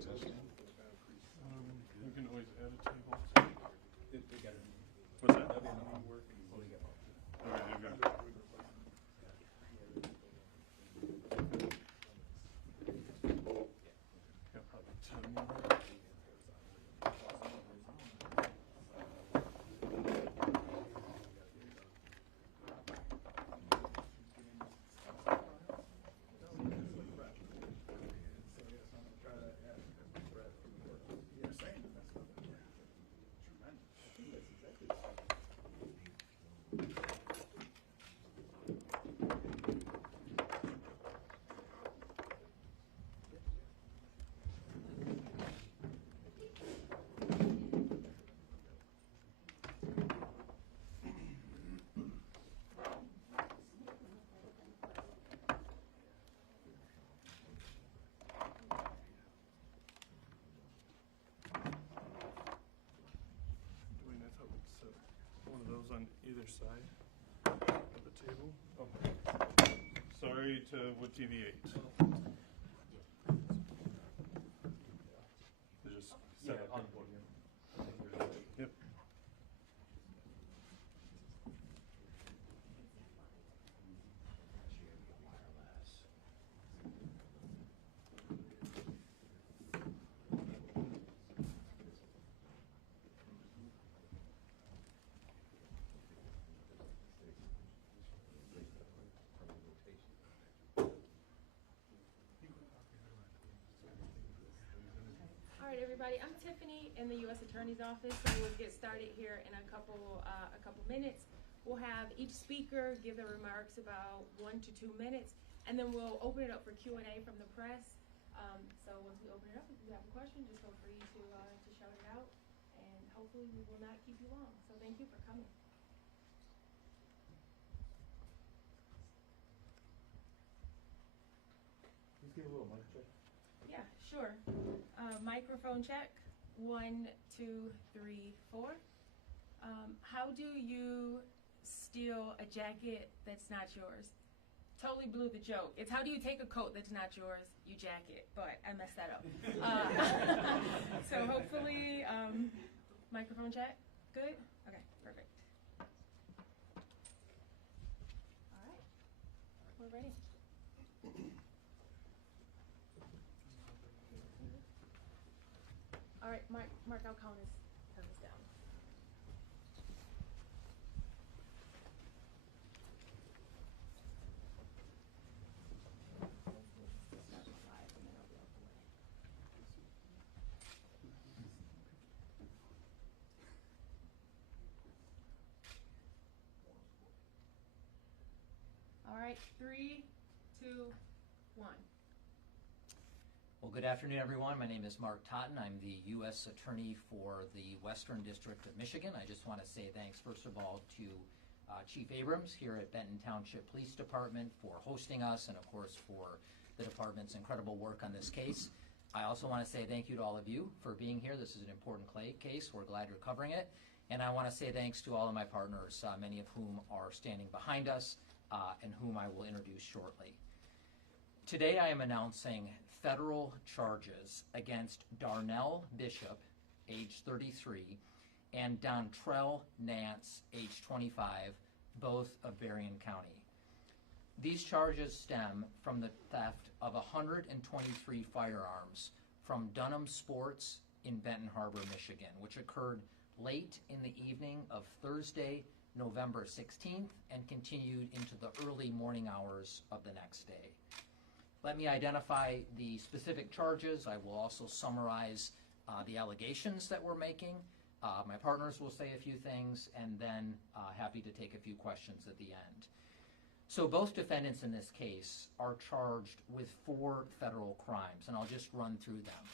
existing. We can always add a table. What's that? Okay, okay. Got probably 10 more. Dwayne, I thought we'd set one of those on either side of the table. Oh, sorry to what TV 8. They just set up on board. Yep. All right, everybody. I'm Tiffany in the U.S. Attorney's Office, so we'll get started here in a couple minutes. We'll have each speaker give their remarks about 1 to 2 minutes, and then we'll open it up for Q&A from the press. So once we open it up, if you have a question, just feel free to shout it out, and hopefully we will not keep you long. So thank you for coming. Let's give a little mic check. Yeah, sure. Microphone check. 1, 2, 3, 4. How do you steal a jacket that's not yours? Totally blew the joke. It's how do you take a coat that's not yours, you jack it, but I messed that up. So hopefully, microphone check. Good? Okay, perfect. All right, we're ready. All right, Mark, I'll count us down. All right, 3, 2, 1. Well, good afternoon, everyone. My name is Mark Totten. I'm the U.S. Attorney for the Western District of Michigan. I just want to say thanks, first of all, to Chief Abrams here at Benton Township Police Department for hosting us, and, of course, for the department's incredible work on this case. I also want to say thank you to all of you for being here. This is an important case. We're glad you're covering it. And I want to say thanks to all of my partners, many of whom are standing behind us and whom I will introduce shortly. Today I am announcing federal charges against Darnell Bishop, age 33, and Dontrell Nance, age 25, both of Berrien County. These charges stem from the theft of 123 firearms from Dunham Sports in Benton Harbor, Michigan, which occurred late in the evening of Thursday, November 16th, and continued into the early morning hours of the next day. Let me identify the specific charges. I will also summarize the allegations that we're making. My partners will say a few things, and then happy to take a few questions at the end. So both defendants in this case are charged with 4 federal crimes, and I'll just run through them.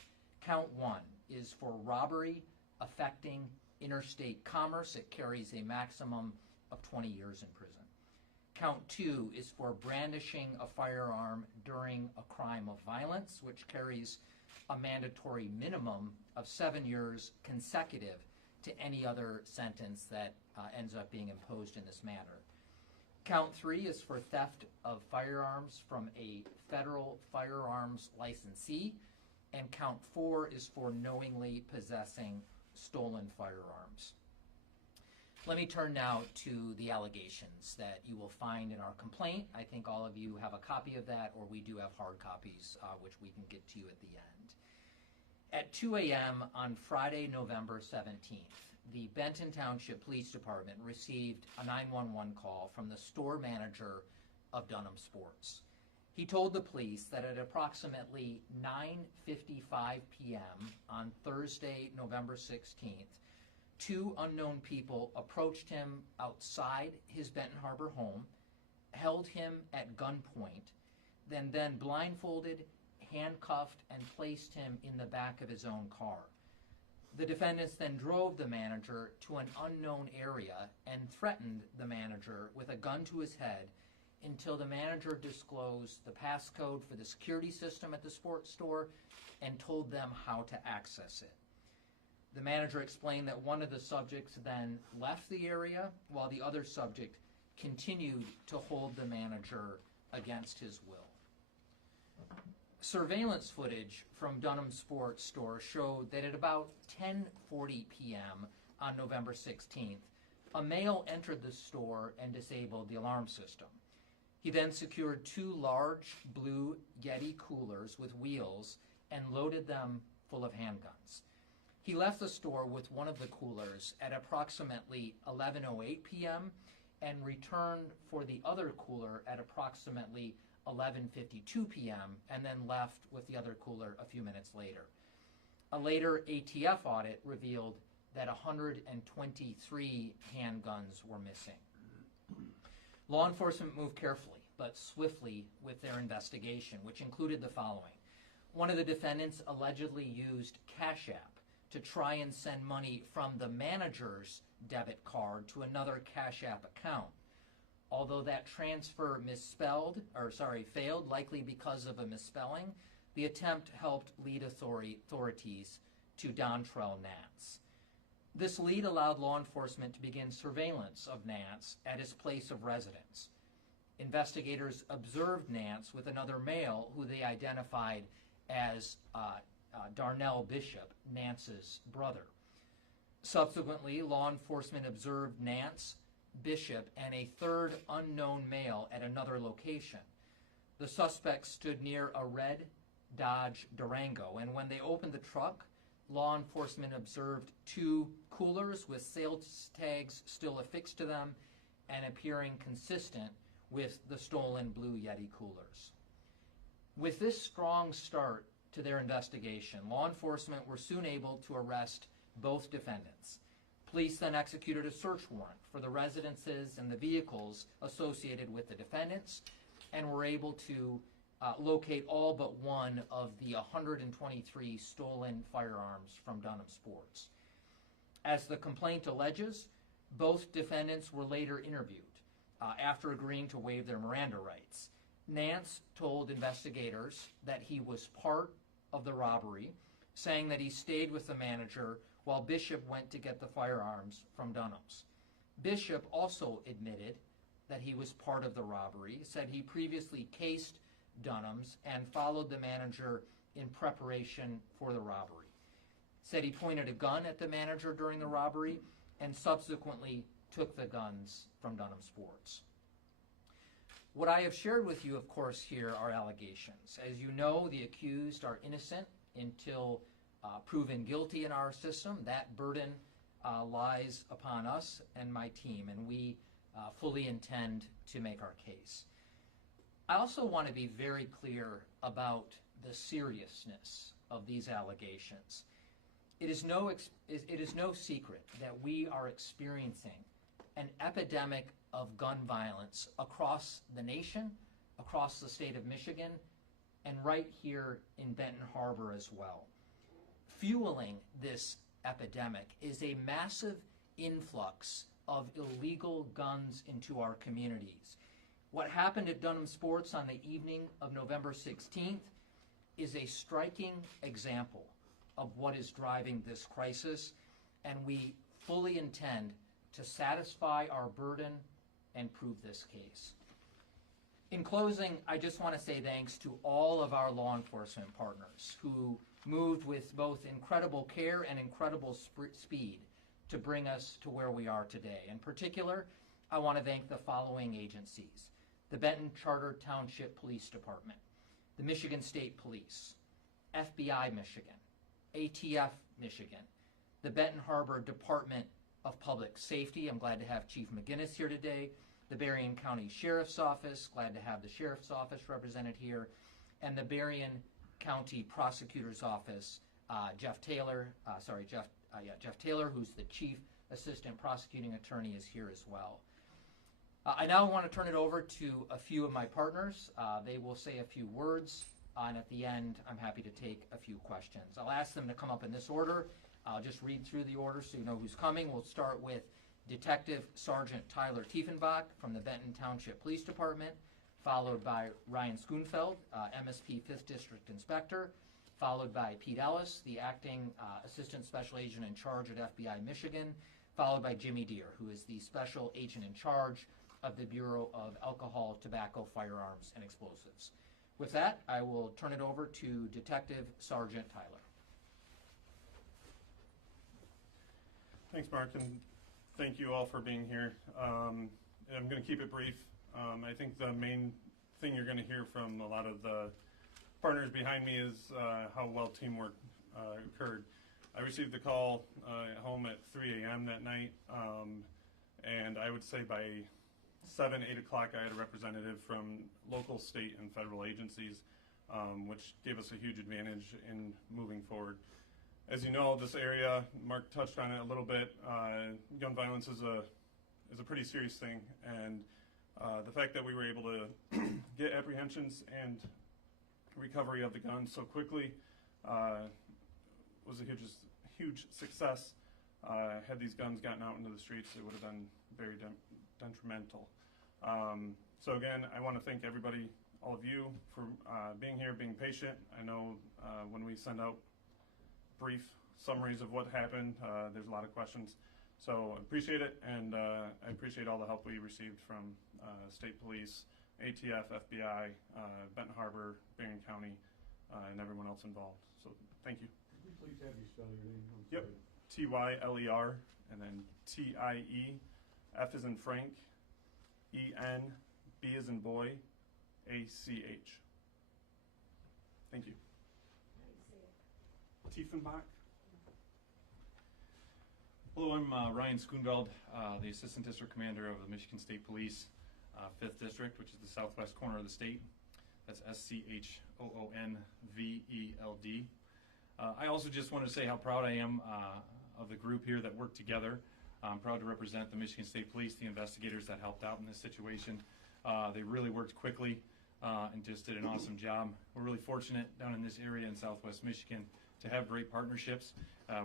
Count 1 is for robbery affecting interstate commerce. It carries a maximum of 20 years in prison. Count 2 is for brandishing a firearm during a crime of violence, which carries a mandatory minimum of 7 years consecutive to any other sentence that ends up being imposed in this manner. Count 3 is for theft of firearms from a federal firearms licensee, and count 4 is for knowingly possessing stolen firearms. Let me turn now to the allegations that you will find in our complaint. I think all of you have a copy of that, or we do have hard copies, which we can get to you at the end. At 2 a.m. on Friday, November 17th, the Benton Township Police Department received a 911 call from the store manager of Dunham Sports. He told the police that at approximately 9:55 p.m. on Thursday, November 16th, 2 unknown people approached him outside his Benton Harbor home, held him at gunpoint, then blindfolded, handcuffed, and placed him in the back of his own car. The defendants then drove the manager to an unknown area and threatened the manager with a gun to his head until the manager disclosed the passcode for the security system at the sports store and told them how to access it. The manager explained that one of the subjects then left the area while the other subject continued to hold the manager against his will. Surveillance footage from Dunham Sports Store showed that at about 10:40 p.m. on November 16th, a male entered the store and disabled the alarm system. He then secured 2 large blue Yeti coolers with wheels and loaded them full of handguns. He left the store with one of the coolers at approximately 11:08 p.m. and returned for the other cooler at approximately 11:52 p.m. and then left with the other cooler a few minutes later. A later ATF audit revealed that 123 handguns were missing. Law enforcement moved carefully but swiftly with their investigation, which included the following. One of the defendants allegedly used Cash App to try and send money from the manager's debit card to another Cash App account. Although that transfer failed, likely because of a misspelling, the attempt helped lead authorities to Dontrell Nance. This lead allowed law enforcement to begin surveillance of Nance at his place of residence. Investigators observed Nance with another male who they identified as Darnell Bishop, Nance's brother. Subsequently, law enforcement observed Nance, Bishop, and a third unknown male at another location. The suspects stood near a red Dodge Durango, and when they opened the truck, law enforcement observed 2 coolers with sales tags still affixed to them and appearing consistent with the stolen blue Yeti coolers. With this strong start to their investigation, law enforcement were soon able to arrest both defendants. Police then executed a search warrant for the residences and the vehicles associated with the defendants and were able to locate all but one of the 123 stolen firearms from Dunham Sports. As the complaint alleges, both defendants were later interviewed after agreeing to waive their Miranda rights. Nance told investigators that he was part of the robbery, saying that he stayed with the manager while Bishop went to get the firearms from Dunham's. Bishop also admitted that he was part of the robbery, said he previously cased Dunham's and followed the manager in preparation for the robbery. Said he pointed a gun at the manager during the robbery and subsequently took the guns from Dunham Sports. What I have shared with you, of course, here are allegations. As you know, the accused are innocent until proven guilty in our system. That burden lies upon us and my team, and we fully intend to make our case. I also want to be very clear about the seriousness of these allegations. It is no secret that we are experiencing an epidemic of gun violence across the nation, across the state of Michigan, and right here in Benton Harbor as well. Fueling this epidemic is a massive influx of illegal guns into our communities. What happened at Dunham Sports on the evening of November 16th is a striking example of what is driving this crisis, and we fully intend to satisfy our burden and prove this case. In closing, I just want to say thanks to all of our law enforcement partners who moved with both incredible care and incredible speed to bring us to where we are today. In particular, I want to thank the following agencies: the Benton Charter Township Police Department, the Michigan State Police, FBI Michigan, ATF Michigan, the Benton Harbor Department of Public Safety. I'm glad to have Chief McGinnis here today. The Berrien County Sheriff's Office, glad to have the Sheriff's Office represented here, and the Berrien County Prosecutor's Office, Jeff Taylor, who's the Chief Assistant Prosecuting Attorney, is here as well. I now want to turn it over to a few of my partners. They will say a few words, and at the end, I'm happy to take a few questions. I'll ask them to come up in this order. I'll just read through the order so you know who's coming. We'll start with Detective Sergeant Tyler Tiefenbach from the Benton Township Police Department, followed by Ryan Schoonfeld, MSP 5th District Inspector, followed by Pete Ellis, the Acting Assistant Special Agent in Charge at FBI Michigan, followed by Jimmy Deere, who is the Special Agent in Charge of the Bureau of Alcohol, Tobacco, Firearms, and Explosives. With that, I will turn it over to Detective Sergeant Tyler. Thanks, Mark, and thank you all for being here. I'm going to keep it brief. I think the main thing you're going to hear from a lot of the partners behind me is how well teamwork occurred. I received the call at home at 3 a.m. that night, and I would say by 7, 8 o'clock I had a representative from local, state, and federal agencies, which gave us a huge advantage in moving forward. As you know, this area, Mark touched on it a little bit, gun violence is a pretty serious thing, and the fact that we were able to get apprehensions and recovery of the guns so quickly was a huge success. Had these guns gotten out into the streets, it would have been very detrimental. So again, I want to thank everybody, all of you, for being here, being patient. I know when we send out brief summaries of what happened, there's a lot of questions. So I appreciate it, and I appreciate all the help we received from State Police, ATF, FBI, Benton Harbor, Berrien County, and everyone else involved. So thank you. Could you please have you spell your name? Yep. Tyler, and then TIE, F as in Frank, EN, B as in boy, ACH. Thank you. Tiefenbach. Hello, I'm Ryan Schoonfeld, the Assistant District Commander of the Michigan State Police 5th District, which is the southwest corner of the state. That's SCHOONVELD. I also just want to say how proud I am of the group here that worked together. I'm proud to represent the Michigan State Police, the investigators that helped out in this situation. They really worked quickly and just did an awesome job. We're really fortunate down in this area in southwest Michigan to have great partnerships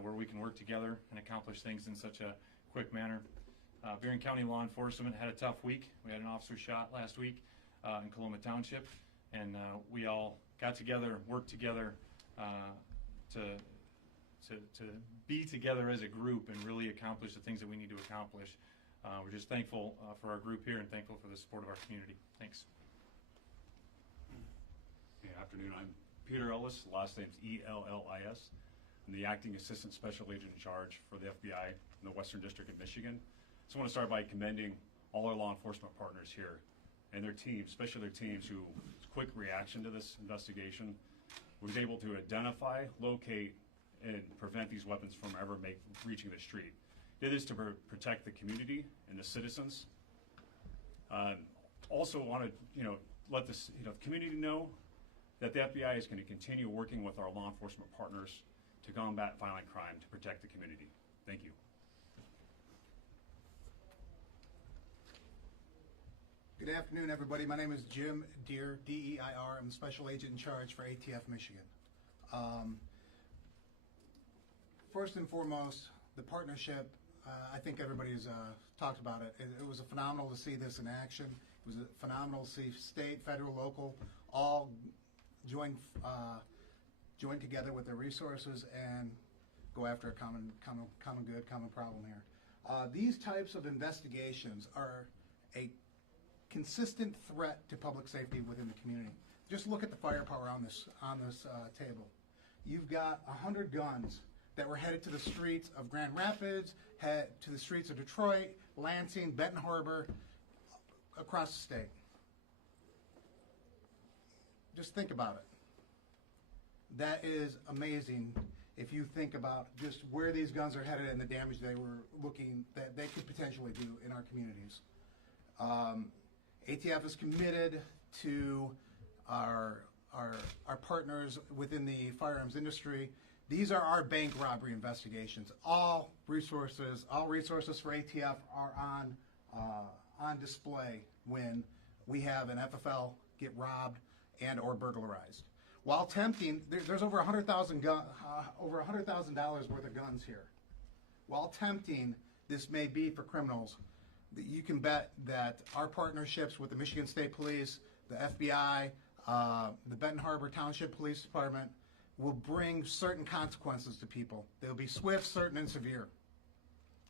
where we can work together and accomplish things in such a quick manner. Berrien County law enforcement had a tough week. We had an officer shot last week in Coloma Township, and we all got together, worked together to be together as a group and really accomplish the things that we need to accomplish. We're just thankful for our group here and thankful for the support of our community. Thanks. Good afternoon. I'm Peter Ellis, last name's E-L-L-I-S. I'm the Acting Assistant Special Agent in Charge for the FBI in the Western District of Michigan. So I want to start by commending all our law enforcement partners here and their teams, especially their teams whose quick reaction to this investigation was able to identify, locate, and prevent these weapons from ever reaching the street. Did this to protect the community and the citizens. Also want to let this community know that the FBI is going to continue working with our law enforcement partners to combat violent crime to protect the community. Thank you. Good afternoon, everybody. My name is Jim Deere, D-E-I-R. I'm the Special Agent in Charge for ATF Michigan. First and foremost, the partnership, I think everybody's talked about it. It was phenomenal to see this in action. It was phenomenal to see state, federal, local, all join together with their resources and go after a common good, common problem here. These types of investigations are a consistent threat to public safety within the community. Just look at the firepower on this table. you've got 100 guns that were headed to the streets of Grand Rapids, head to the streets of Detroit, Lansing, Benton Harbor, across the state. Just think about it. That is amazing if you think about just where these guns are headed and the damage they were looking that they could potentially do in our communities. ATF is committed to our partners within the firearms industry. These are our bank robbery investigations. All resources for ATF are on display when we have an FFL get robbed and or burglarized. While tempting, there's over $100,000 worth of guns here. While tempting this may be for criminals, you can bet that our partnerships with the Michigan State Police, the FBI, the Benton Harbor Township Police Department will bring certain consequences to people. They'll be swift, certain, and severe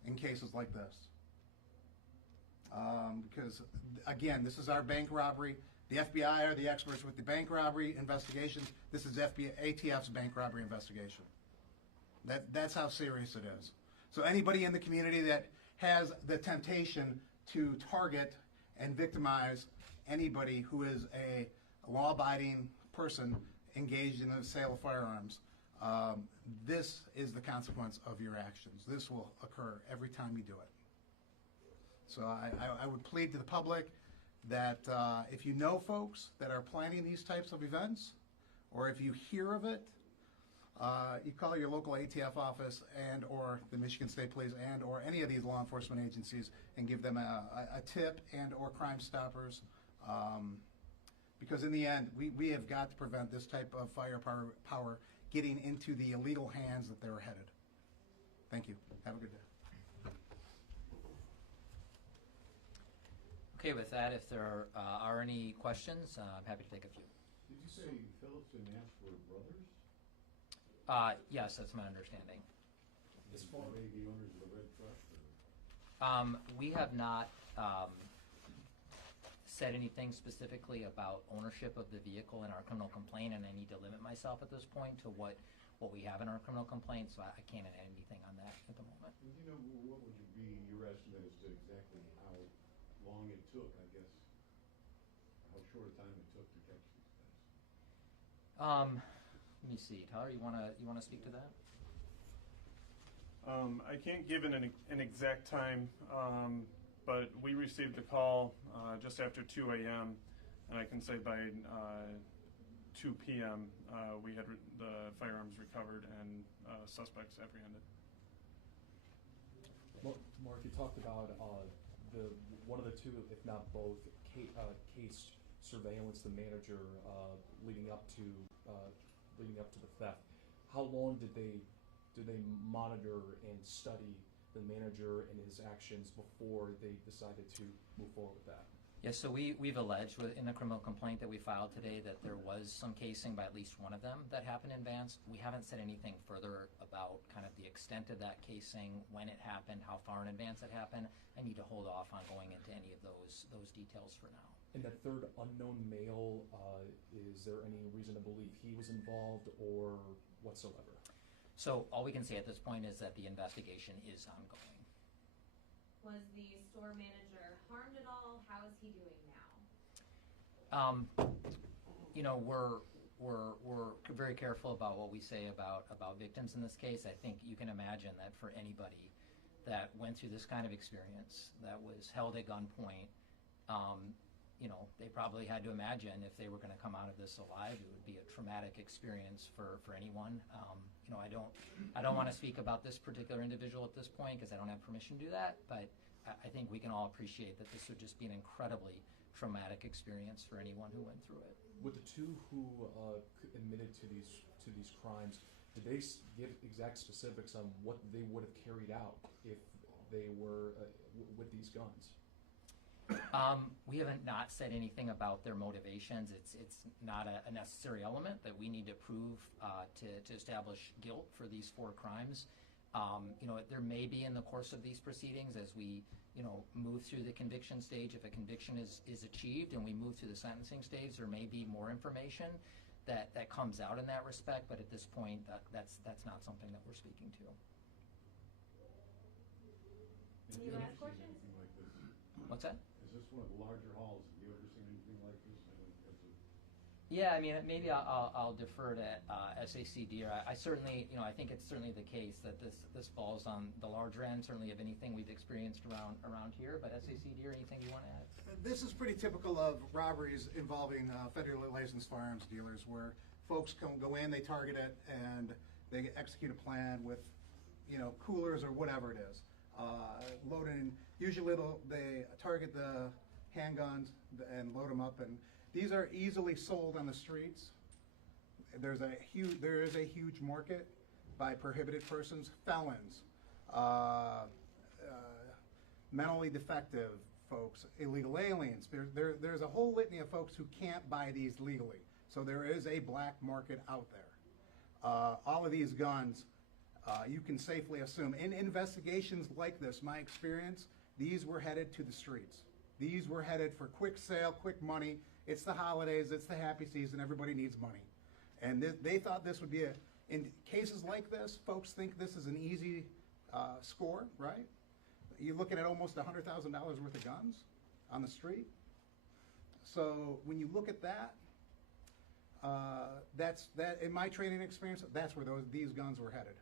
in cases like this. Because, again, this is our bank robbery. The FBI are the experts with the bank robbery investigations. This is ATF's bank robbery investigation. That's how serious it is. So anybody in the community that has the temptation to target and victimize anybody who is a law-abiding person engaged in the sale of firearms, this is the consequence of your actions. This will occur every time you do it. So I would plead to the public that if you know folks that are planning these types of events, or if you hear of it, you call your local ATF office and or the Michigan State Police and or any of these law enforcement agencies and give them a tip and or Crime Stoppers, because in the end, we have got to prevent this type of firepower getting into the illegal hands that they're headed. Thank you. Have a good day. Okay, with that, if there are any questions, I'm happy to take a few. Did you say Phillips and Nash were brothers? Yes, that's my understanding. As far as the owners of the Red Truck? Or? We have not said anything specifically about ownership of the vehicle in our criminal complaint, and I need to limit myself at this point to what we have in our criminal complaint, so I can't add anything on that at the moment. You know, what would be your estimate as to exactly how long it took, I guess, how short a time it took to catch these guys? Let me see, Tyler, you wanna speak to that? I can't give an exact time, but we received a call just after 2 a.m. and I can say by 2 p.m. We had the firearms recovered and suspects apprehended. Mark, you talked about one of the two, if not both, case surveillance, the manager leading up to the theft. How long did they monitor and study the manager and his actions before they decided to move forward with that? Yeah, so we've alleged in the criminal complaint that we filed today that there was some casing by at least one of them that happened in advance. We haven't said anything further about kind of the extent of that casing, when it happened, how far in advance it happened. I need to hold off on going into any of those details for now. And that third unknown male, is there any reason to believe he was involved or whatsoever? So all we can say at this point is that the investigation is ongoing. Was the store manager harmed at all? How is he doing now? You know, we're very careful about what we say about victims in this case. I think you can imagine that for anybody that went through this kind of experience, that was held at gunpoint, you know, they probably had to imagine if they were going to come out of this alive, it would be a traumatic experience for anyone. You know, I don't want to speak about this particular individual at this point because I don't have permission to do that, but I think we can all appreciate that this would just be an incredibly traumatic experience for anyone who went through it. With the two who admitted to these crimes, did they give exact specifics on what they would have carried out if they were with these guns? We haven't not said anything about their motivations. It's not a necessary element that we need to prove to establish guilt for these 4 crimes. You know, there may be in the course of these proceedings as we, you know, move through the conviction stage, if a conviction is achieved and we move through the sentencing stage, there may be more information that comes out in that respect, but at this point, that's not something that we're speaking to. Any last questions? Anything like this? What's that? Is this one of the larger halls? Have you ever seen anything like this? I mean, because of Yeah, I mean, maybe I'll defer to SACD. I certainly, I think it's certainly the case that this falls on the larger end, certainly of anything we've experienced around here. But SACD, or anything you want to add? This is pretty typical of robberies involving federally licensed firearms dealers, where folks can go in, they target it, and they execute a plan with, coolers or whatever it is. Loading, usually they target the handguns and load them up, and these are easily sold on the streets. There is a huge market by prohibited persons, felons, mentally defective folks, illegal aliens. There's a whole litany of folks who can't buy these legally. So there is a black market out there. All of these guns, you can safely assume, in investigations like this, my experience, these were headed to the streets. These were headed for quick sale, quick money. It's the holidays, it's the happy season, everybody needs money. And they thought this would be in cases like this, folks think this is an easy score, right? You're looking at almost $100,000 worth of guns on the street. So when you look at that, that in my training experience, that's where these guns were headed.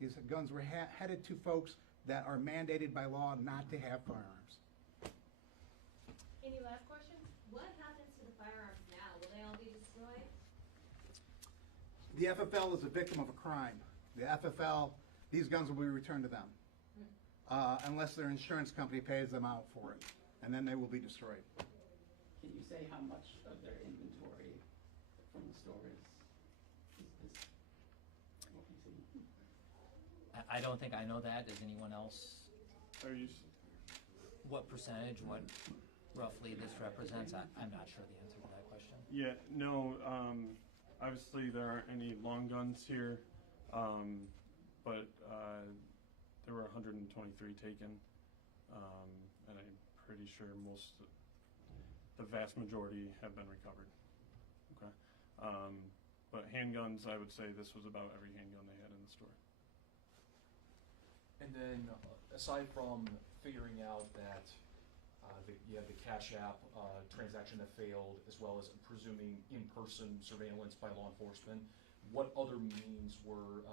These guns were headed to folks that are mandated by law not to have firearms. Any last questions? What happens to the firearms now? Will they all be destroyed? The FFL is a victim of a crime. The FFL, these guns will be returned to them, unless their insurance company pays them out for it, and then they will be destroyed. Can you say how much of their inventory from the store is what we see? I don't think I know that. Does anyone else? Are you, What percentage? What roughly this represents? I'm not sure the answer to that question. Yeah, no, obviously there aren't any long guns here, but there were 123 taken, and I'm pretty sure the vast majority have been recovered. Okay, but handguns, I would say this was about every handgun they had in the store. And then, aside from figuring out that you had the Cash App transaction that failed, as well as presuming in-person surveillance by law enforcement, what other means were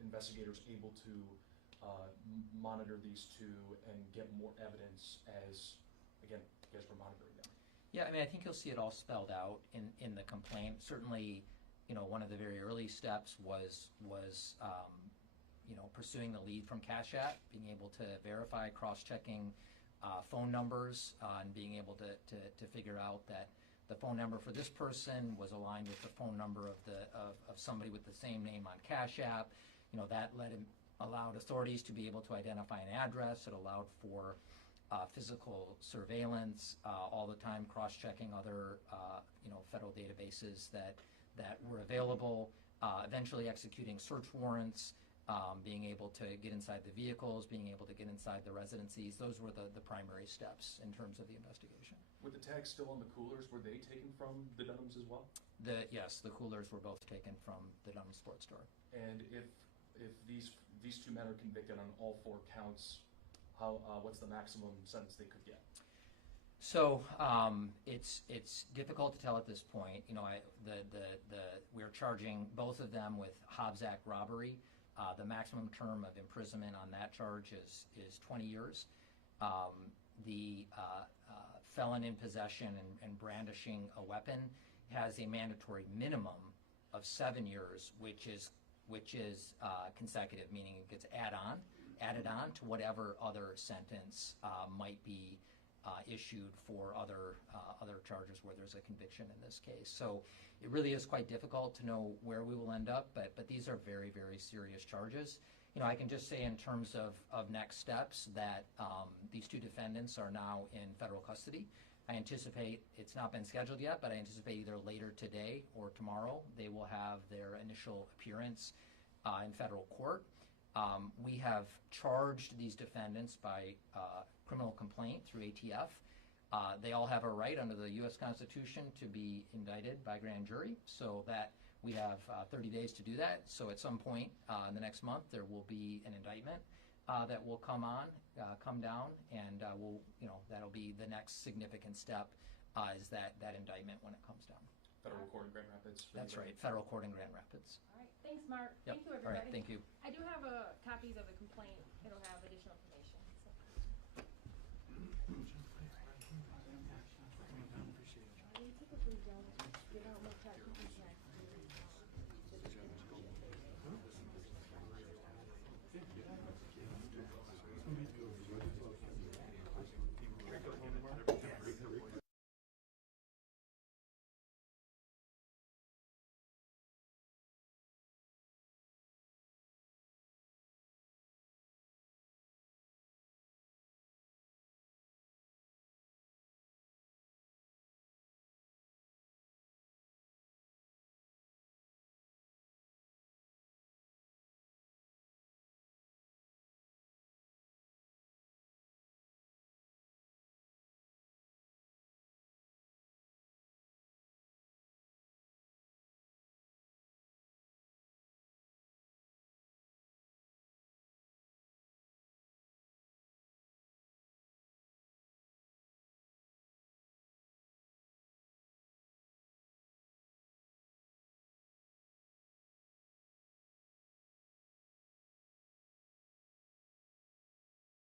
investigators able to monitor these two and get more evidence as, again, you guys were monitoring them? Yeah, I mean, I think you'll see it all spelled out in the complaint. Certainly, one of the very early steps was pursuing the lead from Cash App, being able to verify, cross-checking phone numbers, and being able to figure out that the phone number for this person was aligned with the phone number of somebody with the same name on Cash App. That allowed authorities to be able to identify an address. It allowed for physical surveillance, all the time cross-checking other federal databases that were available, eventually executing search warrants, being able to get inside the vehicles, being able to get inside the residencies. Those were the primary steps in terms of the investigation. Were the tags still on the coolers? Were they taken from the Dunhams as well? Yes, the coolers were both taken from the Dunham Sports Store. And if these two men are convicted on all 4 counts, what's the maximum sentence they could get? So it's difficult to tell at this point. We're charging both of them with Hobbs Act robbery. The maximum term of imprisonment on that charge is 20 years. The felon in possession and brandishing a weapon has a mandatory minimum of 7 years, which is consecutive, meaning it gets added on to whatever other sentence might be issued for other charges where there's a conviction in this case. So it really is quite difficult to know where we will end up, but these are very, very serious charges. I can just say in terms of next steps that these two defendants are now in federal custody. I anticipate, it's not been scheduled yet, but I anticipate either later today or tomorrow they will have their initial appearance in federal court. We have charged these defendants by criminal complaint through ATF. They all have a right under the U.S. Constitution to be indicted by grand jury, so that we have 30 days to do that. So at some point in the next month, there will be an indictment that will come down, and that'll be the next significant step is that indictment when it comes down. Federal court in Grand Rapids. That's right, federal court in Grand Rapids. All right, thanks, Mark. Yep. Thank you, All everybody. right, thank you. I do have copies of the complaint. It'll have additional information. So. We typically don't give out much copies.